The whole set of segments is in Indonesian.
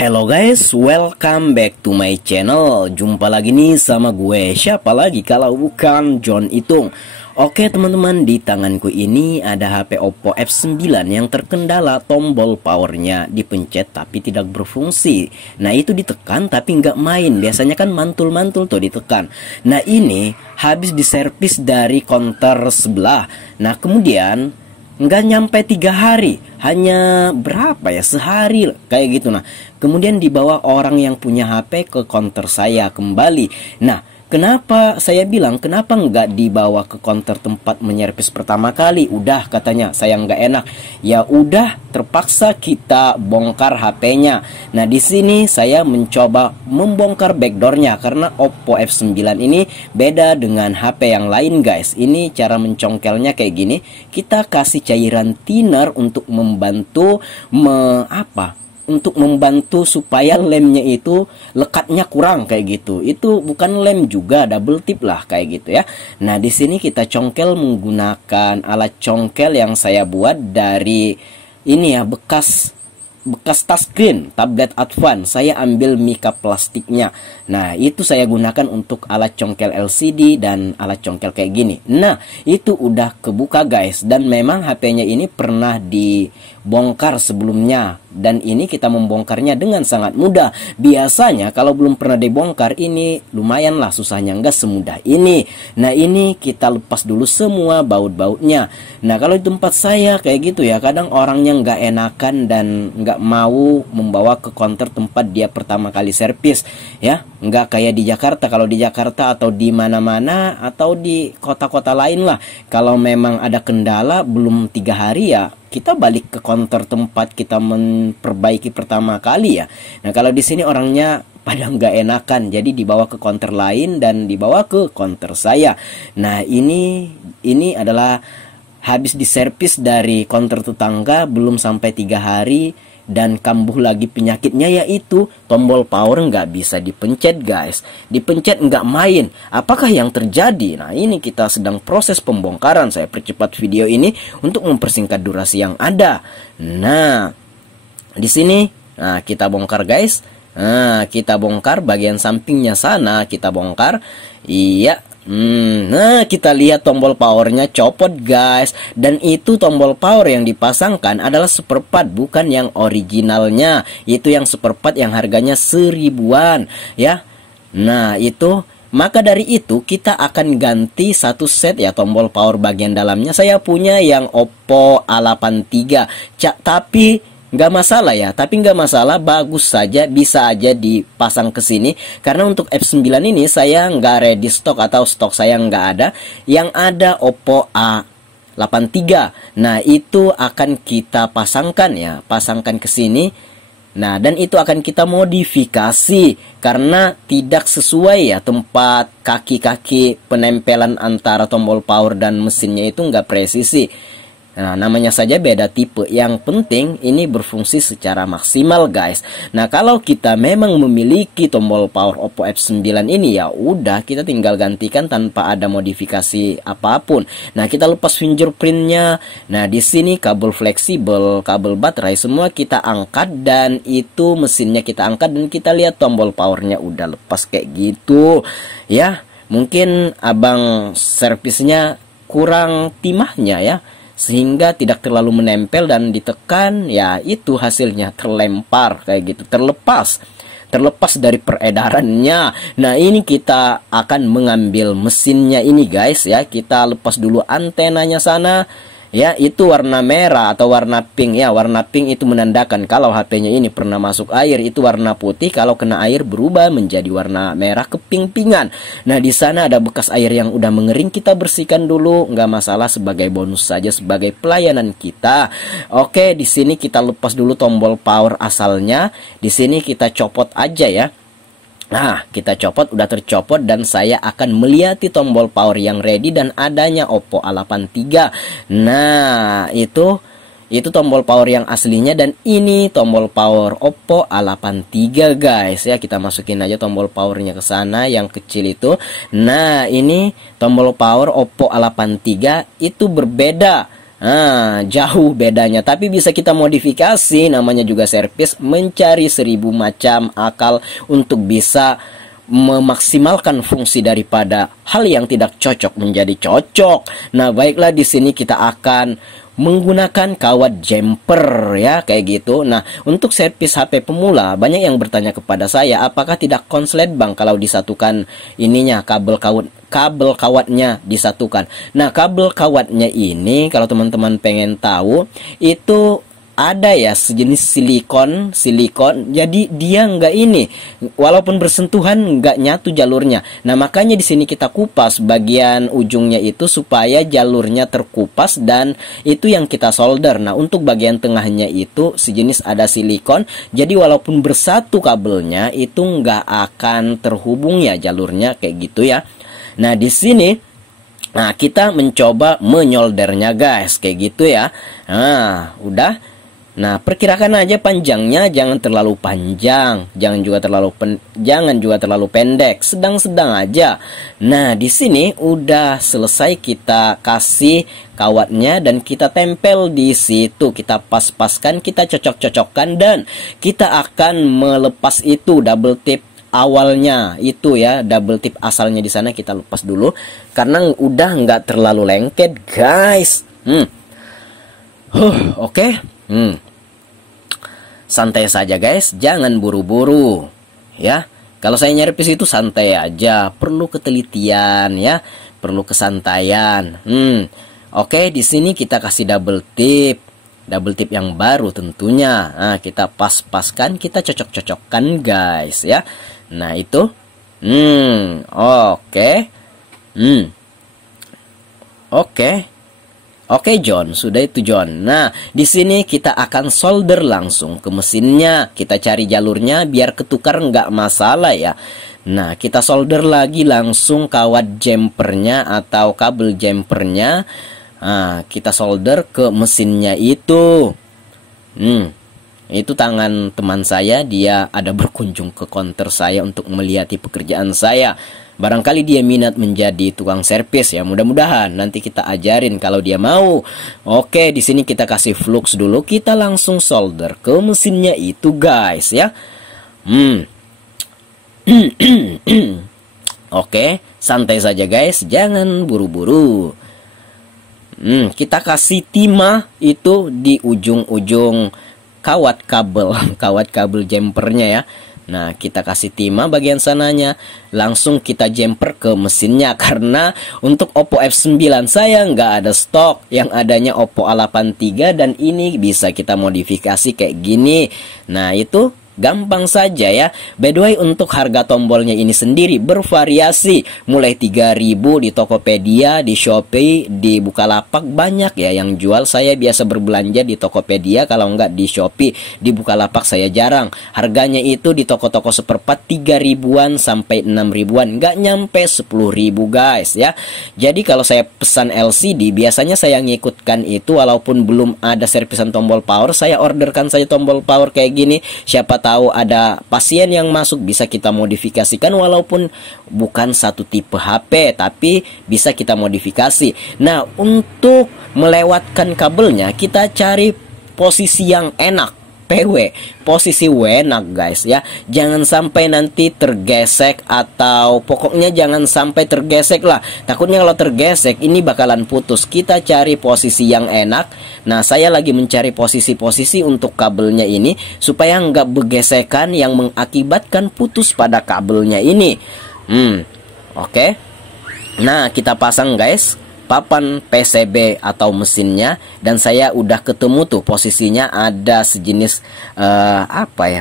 Hello guys, welcome back to my channel. Jumpa lagi nih sama gue. Siapa lagi kalau bukan John Itung. Oke teman-teman, di tanganku ini ada HP Oppo F9 yang terkendala tombol powernya dipencet tapi tidak berfungsi. Nah itu ditekan tapi nggak main. Biasanya kan mantul-mantul tuh ditekan. Nah ini habis diservis dari counter sebelah. Nah kemudian nggak nyampe 3 hari, hanya berapa ya, sehari kayak gitu. Nah kemudian dibawa orang yang punya HP ke counter saya kembali. Nah kenapa saya bilang kenapa nggak dibawa ke counter tempat menyervis pertama kali? Udah katanya saya nggak enak. Ya udah, terpaksa kita bongkar HP-nya. Nah di sini saya mencoba membongkar backdoornya karena Oppo F9 ini beda dengan HP yang lain guys. Ini cara mencongkelnya kayak gini. Kita kasih cairan thinner untuk membantu untuk membantu supaya lemnya itu lekatnya kurang kayak gitu. Itu bukan lem juga, double tip lah kayak gitu ya. Nah di sini kita congkel menggunakan alat congkel yang saya buat dari ini ya, bekas touchscreen tablet advance. Saya ambil mika plastiknya. Nah itu saya gunakan untuk alat congkel LCD dan alat congkel kayak gini. Nah itu udah kebuka guys. Dan memang HP-nya ini pernah dibongkar sebelumnya, dan ini kita membongkarnya dengan sangat mudah. Biasanya kalau belum pernah dibongkar ini lumayan lah susahnya, nggak semudah ini. Nah ini kita lepas dulu semua baut-bautnya. Nah kalau di tempat saya kayak gitu ya, kadang orangnya nggak enakan dan nggak mau membawa ke counter tempat dia pertama kali servis ya. Nggak kayak di Jakarta. Kalau di Jakarta atau di mana-mana atau di kota-kota lain lah, kalau memang ada kendala belum 3 hari ya kita balik ke counter tempat kita memperbaiki pertama kali ya. Nah kalau di sini orangnya pada nggak enakan, jadi dibawa ke counter lain dan dibawa ke counter saya. Nah ini adalah habis diservis dari counter tetangga belum sampai 3 hari. Dan kambuh lagi penyakitnya, yaitu tombol power nggak bisa dipencet guys. Dipencet nggak main. Apakah yang terjadi? Nah ini kita sedang proses pembongkaran. Saya percepat video ini untuk mempersingkat durasi yang ada. Nah di sini kita bongkar guys. Nah kita bongkar bagian sampingnya sana, kita bongkar. Iya. Nah kita lihat tombol powernya copot guys. Dan itu tombol power yang dipasangkan adalah superpart, bukan yang originalnya. Itu yang superpart yang harganya 1000-an ya. Nah itu, maka dari itu kita akan ganti satu set ya tombol power bagian dalamnya. Saya punya yang Oppo A83 tapi nggak masalah ya, tapi nggak masalah, bagus saja, bisa aja dipasang ke sini. Karena untuk F9 ini saya nggak ready stock atau stok saya nggak ada. Yang ada Oppo A83. Nah itu akan kita pasangkan ya, pasangkan ke sini. Nah dan itu akan kita modifikasi karena tidak sesuai ya tempat kaki-kaki penempelan antara tombol power dan mesinnya itu nggak presisi. Nah namanya saja beda tipe. Yang penting ini berfungsi secara maksimal guys. Nah kalau kita memang memiliki tombol power Oppo F9 ini, ya udah kita tinggal gantikan tanpa ada modifikasi apapun. Nah kita lepas fingerprintnya. Nah di sini kabel fleksibel, kabel baterai semua kita angkat, dan itu mesinnya kita angkat, dan kita lihat tombol powernya udah lepas kayak gitu ya. Mungkin abang servisnya kurang timahnya ya, sehingga tidak terlalu menempel, dan ditekan ya itu hasilnya terlempar kayak gitu, terlepas dari peredarannya. Nah ini kita akan mengambil mesinnya ini guys ya. Kita lepas dulu antenanya sana ya, itu warna merah atau warna pink ya. Warna pink itu menandakan kalau HP-nya ini pernah masuk air. Itu warna putih, kalau kena air berubah menjadi warna merah keping-pingan. Nah di sana ada bekas air yang udah mengering, kita bersihkan dulu, nggak masalah, sebagai bonus saja, sebagai pelayanan kita. Oke, di sini kita lepas dulu tombol power asalnya. Di sini kita copot aja ya. Nah kita copot, udah tercopot, dan saya akan melihati tombol power yang ready dan adanya Oppo A83. Nah itu tombol power yang aslinya, dan ini tombol power Oppo A83 guys ya. Kita masukin aja tombol powernya ke sana yang kecil itu. Nah ini tombol power Oppo A83 itu berbeda Jauh bedanya, tapi bisa kita modifikasi, namanya juga servis, mencari 1000 macam akal untuk bisa memaksimalkan fungsi daripada hal yang tidak cocok menjadi cocok. Nah, baiklah, di sini kita akan menggunakan kawat jumper ya, kayak gitu. Nah, untuk servis HP pemula, banyak yang bertanya kepada saya, apakah tidak konslet bang kalau disatukan ininya, kabel kawatnya disatukan. Nah, kabel kawatnya ini kalau teman-teman pengen tahu, itu ada ya sejenis silikon, jadi dia nggak ini, walaupun bersentuhan nggak nyatu jalurnya. Nah, makanya di sini kita kupas bagian ujungnya itu supaya jalurnya terkupas, dan itu yang kita solder. Nah, untuk bagian tengahnya itu sejenis ada silikon, jadi walaupun bersatu kabelnya itu nggak akan terhubung ya jalurnya, kayak gitu ya. Nah, di sini kita mencoba menyoldernya guys, kayak gitu ya. Nah, udah. Nah, perkirakan aja panjangnya, jangan terlalu panjang, jangan juga terlalu pendek, sedang-sedang aja. Nah, di sini udah selesai, kita kasih kawatnya dan kita tempel di situ, kita pas-paskan, kita cocok-cocokkan, dan kita akan melepas itu double tip awalnya itu ya, double tip asalnya di sana kita lepas dulu karena udah nggak terlalu lengket guys. Oke. Santai saja guys, jangan buru-buru ya. Kalau saya nyerpis itu santai aja, perlu ketelitian ya, perlu kesantaian. Oke, di sini kita kasih double tip yang baru tentunya. Nah, kita pas-paskan, kita cocok-cocokkan guys ya. Nah, itu Oke John, sudah itu John. Nah, di sini kita akan solder langsung ke mesinnya. Kita cari jalurnya biar ketukar nggak masalah ya. Nah, kita solder lagi langsung kawat jumpernya atau kabel jumpernya. Nah, kita solder ke mesinnya itu. Itu tangan teman saya, dia ada berkunjung ke counter saya untuk melihat pekerjaan saya. Barangkali dia minat menjadi tukang servis ya, mudah-mudahan nanti kita ajarin kalau dia mau. Oke, di sini kita kasih flux dulu, kita langsung solder ke mesinnya itu guys ya. Oke, santai saja guys, jangan buru-buru. Kita kasih timah itu di ujung-ujung kawat kabel jumpernya ya. Nah, kita kasih timah bagian sananya, langsung kita jumper ke mesinnya. Karena untuk Oppo F9 saya nggak ada stok, yang adanya Oppo A83, dan ini bisa kita modifikasi kayak gini. Nah, itu gampang saja ya. By the way, untuk harga tombolnya ini sendiri bervariasi, mulai 3.000 di Tokopedia, di Shopee, di Bukalapak banyak ya yang jual. Saya biasa berbelanja di Tokopedia, kalau enggak di Shopee. Di Bukalapak saya jarang. Harganya itu di toko-toko seperempat 3.000-an sampai 6.000-an, nggak nyampe 10.000 guys ya. Jadi kalau saya pesan LCD, biasanya saya ngikutkan itu, walaupun belum ada servisan tombol power, saya orderkan saja tombol power kayak gini. Siapa tahu ada pasien yang masuk, bisa kita modifikasikan, walaupun bukan satu tipe HP tapi bisa kita modifikasi. Nah, untuk melewatkan kabelnya kita cari posisi yang enak, PW, posisi enak guys ya. Jangan sampai nanti tergesek, atau pokoknya jangan sampai tergesek lah. Takutnya kalau tergesek ini bakalan putus. Kita cari posisi yang enak. Nah, saya lagi mencari posisi-posisi untuk kabelnya ini supaya nggak bergesekan yang mengakibatkan putus pada kabelnya ini. Oke. Nah, kita pasang guys papan PCB atau mesinnya, dan saya udah ketemu tuh posisinya ada sejenis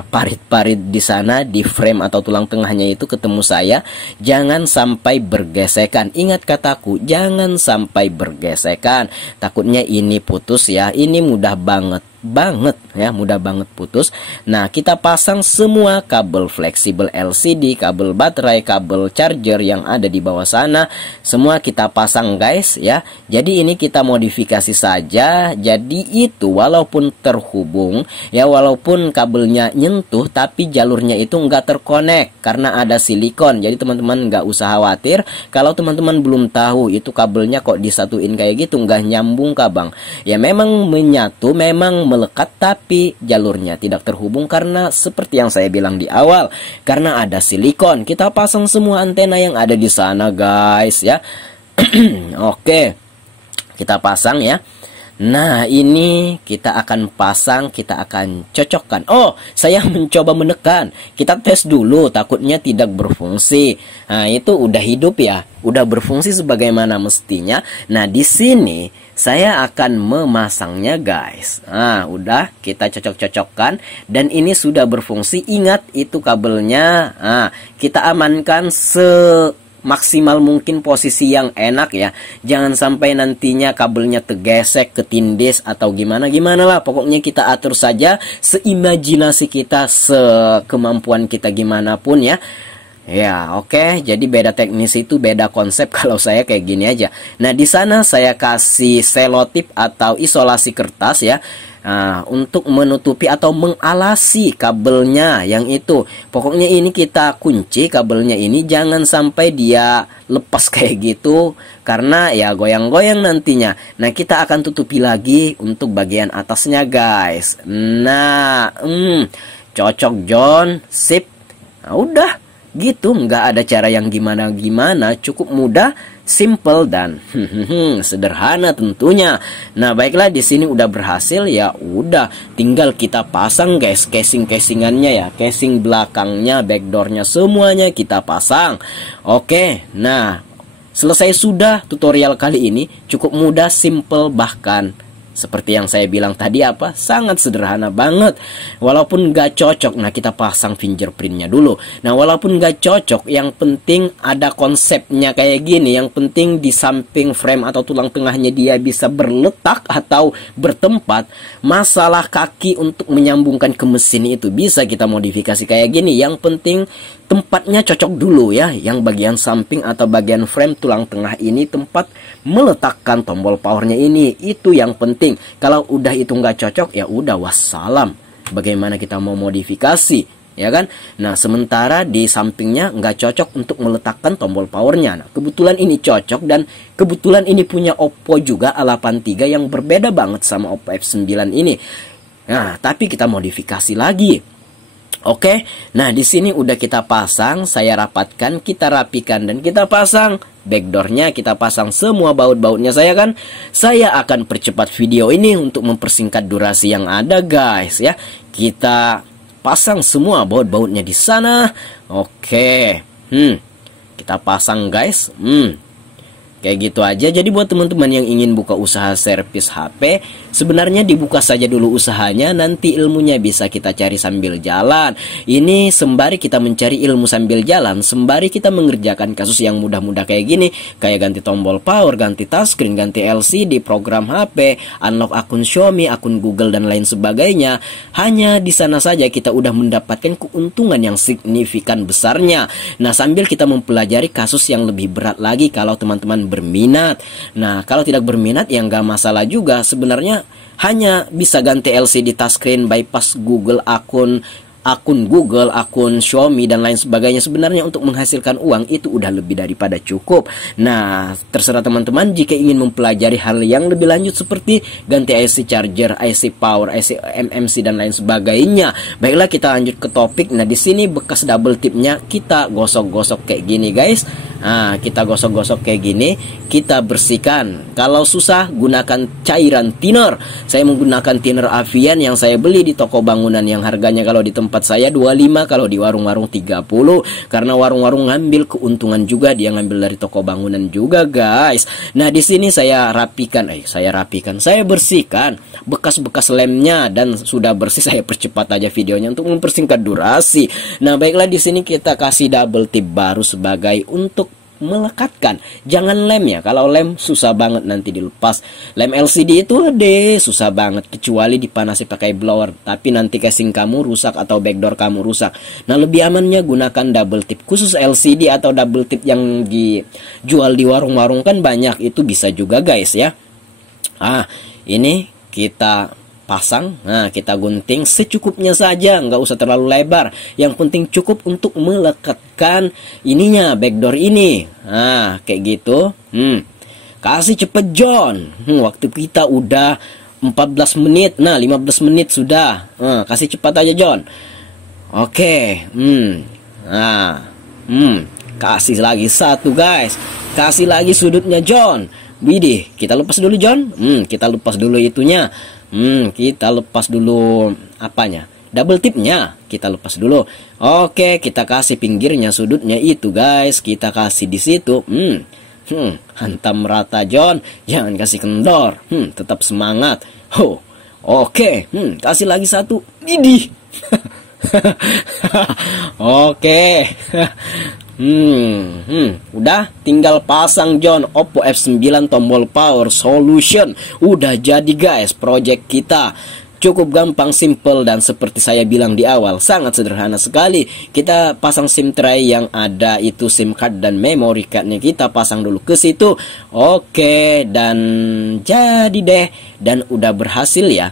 parit-parit di sana, di frame atau tulang tengahnya itu ketemu saya. Jangan sampai bergesekan, ingat kataku, jangan sampai bergesekan, takutnya ini putus ya. Ini mudah banget banget ya, mudah banget putus. Nah, kita pasang semua kabel fleksibel LCD, kabel baterai, kabel charger yang ada di bawah sana, semua kita pasang guys ya. Jadi ini kita modifikasi saja. Jadi itu walaupun terhubung ya, walaupun kabelnya nyentuh tapi jalurnya itu nggak terkonek karena ada silikon. Jadi teman-teman nggak usah khawatir kalau teman-teman belum tahu itu kabelnya kok disatuin kayak gitu, nggak nyambung kabang. Ya memang menyatu, memang melekat, tapi jalurnya tidak terhubung karena seperti yang saya bilang di awal, karena ada silikon. Kita pasang semua antena yang ada di sana guys ya. Oke, kita pasang ya. Nah, ini kita akan pasang, kita akan cocokkan. Oh, saya mencoba menekan. Kita tes dulu, takutnya tidak berfungsi. Nah, itu udah hidup ya, udah berfungsi sebagaimana mestinya. Nah, di sini saya akan memasangnya guys. Nah, udah kita cocok-cocokkan dan ini sudah berfungsi. Ingat itu kabelnya. Nah, kita amankan maksimal mungkin posisi yang enak ya. Jangan sampai nantinya kabelnya tergesek, ketindis atau gimana-gimana lah. Pokoknya kita atur saja seimajinasi kita, sekemampuan kita gimana pun ya. Ya, oke. Jadi beda teknis itu, beda konsep. Kalau saya kayak gini aja. Nah, di sana saya kasih selotip atau isolasi kertas ya. Nah, untuk menutupi atau mengalasi kabelnya yang itu. Pokoknya ini kita kunci kabelnya ini, jangan sampai dia lepas kayak gitu karena ya goyang-goyang nantinya. Nah, kita akan tutupi lagi untuk bagian atasnya guys. Nah, cocok John, sip. Nah, udah gitu, nggak ada cara yang gimana-gimana, cukup mudah, simple dan sederhana tentunya. Nah, baiklah, di sini udah berhasil ya, udah tinggal kita pasang guys casing-casingannya ya, casing belakangnya, backdoornya, semuanya kita pasang. Oke, nah selesai sudah tutorial kali ini, cukup mudah, simple, bahkan seperti yang saya bilang tadi apa, sangat sederhana banget. Walaupun nggak cocok, nah kita pasang fingerprintnya dulu. Nah, walaupun nggak cocok, yang penting ada konsepnya kayak gini. Yang penting di samping frame atau tulang tengahnya dia bisa berletak atau bertempat. Masalah kaki untuk menyambungkan ke mesin itu bisa kita modifikasi kayak gini. Yang penting tempatnya cocok dulu ya. Yang bagian samping atau bagian frame tulang tengah ini, tempat meletakkan tombol powernya ini, itu yang penting. Kalau udah itu nggak cocok ya udah wassalam. Bagaimana kita mau modifikasi ya kan? Nah, sementara di sampingnya nggak cocok untuk meletakkan tombol powernya. Nah, kebetulan ini cocok dan kebetulan ini punya Oppo juga A83 yang berbeda banget sama Oppo F9 ini. Nah, tapi kita modifikasi lagi. Oke, nah di sini udah kita pasang, saya rapatkan, kita rapikan dan kita pasang backdoornya, kita pasang semua baut-bautnya. Saya akan percepat video ini untuk mempersingkat durasi yang ada guys ya. Kita pasang semua baut-bautnya di sana. Oke, kita pasang guys. Kayak gitu aja. Jadi buat teman-teman yang ingin buka usaha servis HP, sebenarnya dibuka saja dulu usahanya, nanti ilmunya bisa kita cari sambil jalan. Ini sembari kita mencari ilmu sambil jalan, sembari kita mengerjakan kasus yang mudah-mudah kayak gini, kayak ganti tombol power, ganti touchscreen, ganti LCD, program HP, unlock akun Xiaomi, akun Google dan lain sebagainya. Hanya di sana saja kita udah mendapatkan keuntungan yang signifikan besarnya. Nah, sambil kita mempelajari kasus yang lebih berat lagi kalau teman-teman berminat. Nah, kalau tidak berminat ya nggak masalah juga. Sebenarnya hanya bisa ganti LCD touchscreen, bypass Google, akun Google, akun Xiaomi dan lain sebagainya. Sebenarnya untuk menghasilkan uang itu udah lebih daripada cukup. Nah, terserah teman-teman jika ingin mempelajari hal yang lebih lanjut seperti ganti IC charger, IC power, IC MMC dan lain sebagainya. Baiklah, kita lanjut ke topik. Nah, di sini bekas double tipnya kita gosok-gosok kayak gini guys. Nah, kita gosok-gosok kayak gini, kita bersihkan. Kalau susah gunakan cairan thinner. Saya menggunakan thinner Avian yang saya beli di toko bangunan yang harganya kalau di tempat saya 25, kalau di warung-warung 30. Karena warung-warung ngambil keuntungan juga, dia ngambil dari toko bangunan juga guys. Nah, di sini saya bersihkan bekas-bekas lemnya dan sudah bersih. Saya percepat aja videonya untuk mempersingkat durasi. Nah, baiklah, di sini kita kasih double tip baru sebagai untuk melekatkan. Jangan lem ya, kalau lem susah banget nanti dilepas. Lem LCD itu deh susah banget, kecuali dipanasi pakai blower. Tapi nanti casing kamu rusak atau backdoor kamu rusak. Nah, lebih amannya gunakan double tip. Khusus LCD atau double tip yang dijual di warung-warung kan banyak, itu bisa juga guys ya. Ini kita pasang, nah kita gunting secukupnya saja, nggak usah terlalu lebar. Yang penting cukup untuk melekatkan ininya, backdoor ini. Nah kayak gitu. Kasih cepet John. Waktu kita udah 14 menit. Nah 15 menit sudah. Kasih cepat aja John. Oke. Kasih lagi satu guys. Kasih lagi sudutnya John. Widih, kita lepas dulu John. Kita lepas dulu itunya. Kita lepas dulu apanya? Double tipnya kita lepas dulu. Oke, kita kasih pinggirnya, sudutnya itu guys. Kita kasih di situ. Hantam rata John. Jangan kasih kendor. Tetap semangat. Oke, kasih lagi satu. Widih. Oke. Udah tinggal pasang John Oppo F9 tombol power solution. Udah jadi guys project kita. Cukup gampang, simple, dan seperti saya bilang di awal, sangat sederhana sekali. Kita pasang SIM tray yang ada itu SIM card dan memory cardnya kita pasang dulu ke situ. Oke, dan jadi deh, dan udah berhasil ya.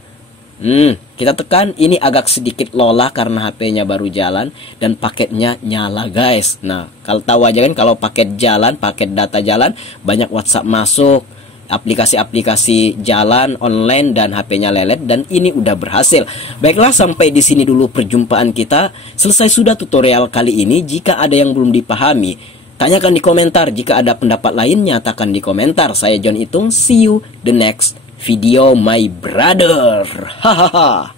Kita tekan, ini agak sedikit lola karena HP-nya baru jalan dan paketnya nyala guys. Nah, kalau tahu aja kan kalau paket jalan, paket data jalan, banyak WhatsApp masuk, aplikasi-aplikasi jalan online dan HP-nya lelet, dan ini udah berhasil. Baiklah, sampai di sini dulu perjumpaan kita. Selesai sudah tutorial kali ini. Jika ada yang belum dipahami, tanyakan di komentar. Jika ada pendapat lain, nyatakan di komentar. Saya John Itung, see you the next video my brother. Hahaha.